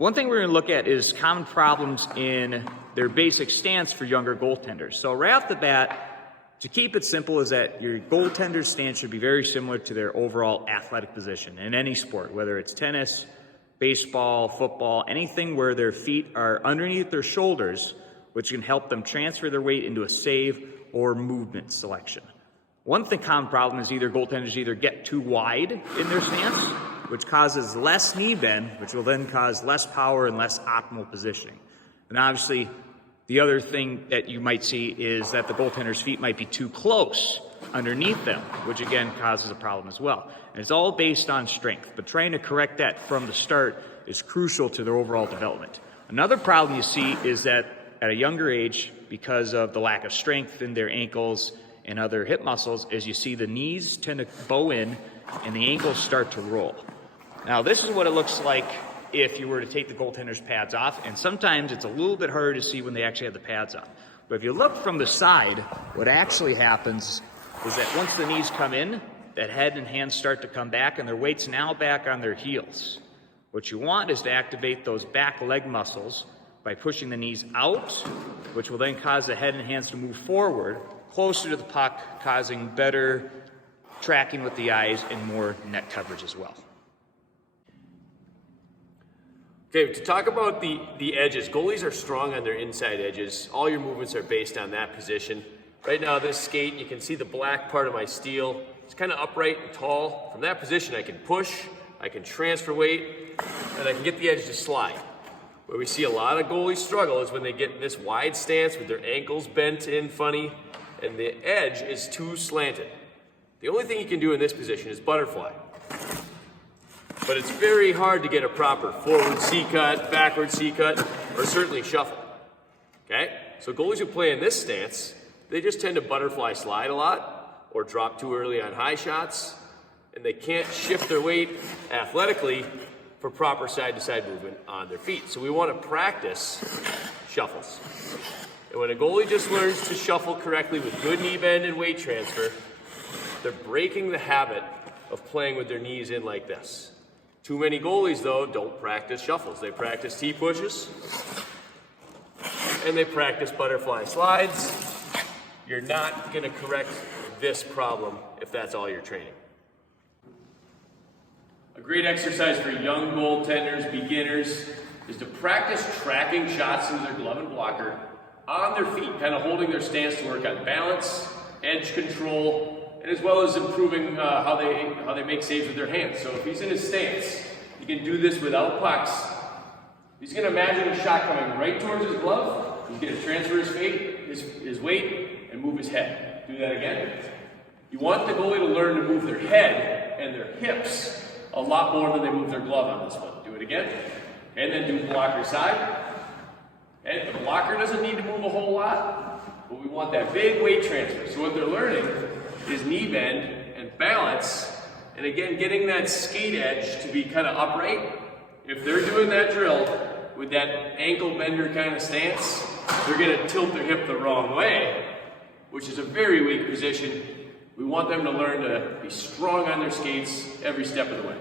One thing we're going to look at is common problems in their basic stance for younger goaltenders. So right off the bat, to keep it simple, is that your goaltender's stance should be very similar to their overall athletic position in any sport, whether it's tennis, baseball, football, anything where their feet are underneath their shoulders, which can help them transfer their weight into a save or movement selection. One common problem is either goaltenders either get too wide in their stance, which causes less knee bend, which will then cause less power and less optimal positioning. And obviously, the other thing that you might see is that the goaltender's feet might be too close underneath them, which again causes a problem as well. And it's all based on strength, but trying to correct that from the start is crucial to their overall development. Another problem you see is that at a younger age, because of the lack of strength in their ankles and other hip muscles, is you see the knees tend to bow in and the ankles start to roll. Now this is what it looks like if you were to take the goaltender's pads off, and sometimes it's a little bit harder to see when they actually have the pads on. But if you look from the side, what actually happens is that once the knees come in, that head and hands start to come back and their weight's now back on their heels. What you want is to activate those back leg muscles by pushing the knees out, which will then cause the head and hands to move forward, closer to the puck, causing better tracking with the eyes and more net coverage as well. Okay, to talk about the edges, goalies are strong on their inside edges. All your movements are based on that position. Right now, this skate, you can see the black part of my steel. It's kind of upright and tall. From that position, I can push, I can transfer weight, and I can get the edge to slide. Where we see a lot of goalies struggle is when they get in this wide stance with their ankles bent in funny, and the edge is too slanted. The only thing you can do in this position is butterfly. But it's very hard to get a proper forward C-cut, backward C-cut, or certainly shuffle. Okay? So goalies who play in this stance, they just tend to butterfly slide a lot or drop too early on high shots, and they can't shift their weight athletically for proper side-to-side movement on their feet. So we want to practice shuffles. And when a goalie just learns to shuffle correctly with good knee bend and weight transfer, they're breaking the habit of playing with their knees in like this. Too many goalies, though, don't practice shuffles. They practice T-pushes, and they practice butterfly slides. You're not going to correct this problem if that's all you're training. A great exercise for young goaltenders, beginners, is to practice tracking shots into their glove and blocker on their feet, kind of holding their stance to work on balance, edge control, and as well as improving how they make saves with their hands. So if he's in his stance, he can do this without pucks. He's going to imagine a shot coming right towards his glove. He's going to transfer his weight, and move his head. Do that again. You want the goalie to learn to move their head and their hips a lot more than they move their glove on this one. Do it again. And then do blocker side. And the blocker doesn't need to move a whole lot, but we want that big weight transfer. So what they're learning is knee bend and balance, and again, getting that skate edge to be kind of upright. If they're doing that drill with that ankle bender kind of stance, they're going to tilt their hip the wrong way, which is a very weak position. We want them to learn to be strong on their skates every step of the way.